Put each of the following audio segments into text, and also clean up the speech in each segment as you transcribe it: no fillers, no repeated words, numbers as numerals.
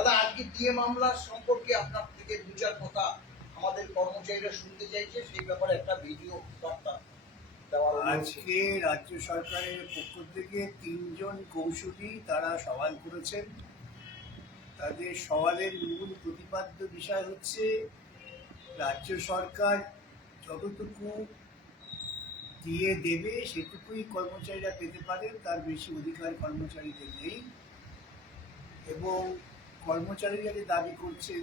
দাদা, আজকে ডিএ মামলা সম্পর্কে আপনার থেকে দু চার কথা আমাদের কর্মচারীরা শুনতে চাইছে, সেই ব্যাপারে একটা ভিডিও বার্তা দেওয়ার অনুরোধ। আজকে রাজ্য সরকারের পক্ষ থেকে 3 জন কৌশলী তারা সওয়াল করেছেন। তাদের সওয়ালের মূল প্রতিপাদ্য বিষয় হচ্ছে রাজ্য সরকার যতটুকু দিয়ে দেবে সেটুকুই কর্মচারীরা পেতে পারেন, তার বেশি অধিকার কর্মচারীদের নেই। এবং কর্মচারীরা যে দাবি করছেন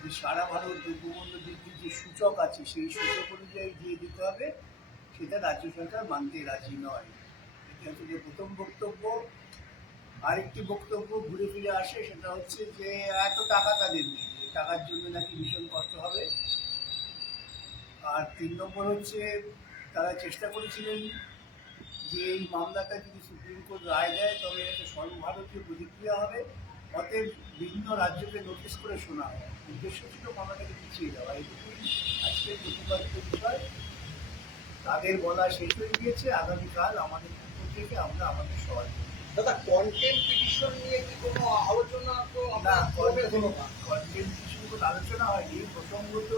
যে সারা ভারত দ্রব্যমূল্য বৃদ্ধির যে সূচক আছে সেই সূচক অনুযায়ী দিয়ে দিতে হবে, সেটা রাজ্য সরকার মানতে রাজি নয়। এটা হচ্ছে যে প্রথম বক্তব্য। আরেকটি বক্তব্য ঘুরে ফিরে আসে, সেটা হচ্ছে যে এত টাকা তাদের নেই, টাকার জন্য নাকি ভীষণ কষ্ট হবে। আর 3 নম্বর হচ্ছে তারা চেষ্টা করেছিলেন যে এই মামলাটা যদি সুপ্রিম কোর্ট রায় দেয় তবে এটা সর্বভারতীয় প্রতিক্রিয়া হবে, অতএব বিভিন্ন রাজ্যকে নোটিশ করে শোনা হয়। উদ্দেশ্য ছিল মামলাটাকে পিছিয়ে দেওয়া। এটুকুই আজকের প্রতিপাদিত বিষয়। তাদের বলা শেষ হয়ে গিয়েছে। আগামীকাল আমাদের পক্ষ থেকে আমরা আমাদের সওয়াল করব। দাদা, কন্টেম্প পিটিশন নিয়ে কি কোনো আলোচনা তো না, কন্টেম্প পিটিশন কোনো আলোচনা হয়নি। প্রসঙ্গত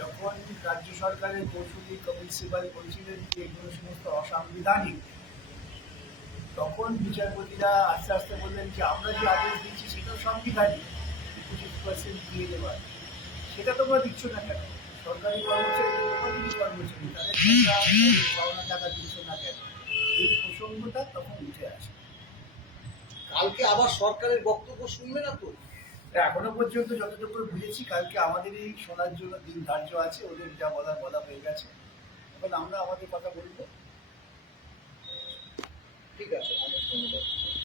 যখন রাজ্য সরকারের কৌশলী কপিল সিবাল বলছিলেন যে এগুলো সমস্ত অসাংবিধানিক, তখন বিচারপতিরা আস্তে আস্তে বললেন যে আমরা যে আদেশ দিচ্ছি সেটাও সাংবিধানিক, 25% দিয়ে দেওয়ার, সেটা তোমরা দিচ্ছ না কেন? সরকারি কর্মচারী কর্মচারী তাদের পাওনা টাকা দিচ্ছ না কেন? এই প্রসঙ্গটা তখন উঠে আসে। কালকে আবার সরকারের বক্তব্য শুনবে না তো? এখনো পর্যন্ত যতটুকু বুঝেছি কালকে আমাদেরই শোনার জন্য দিন ধার্য আছে। ওদের যা বলা হয়ে গেছে। এখন আমরা আমাদের কথা বলবো। ঠিক আছে, অনেক ধন্যবাদ।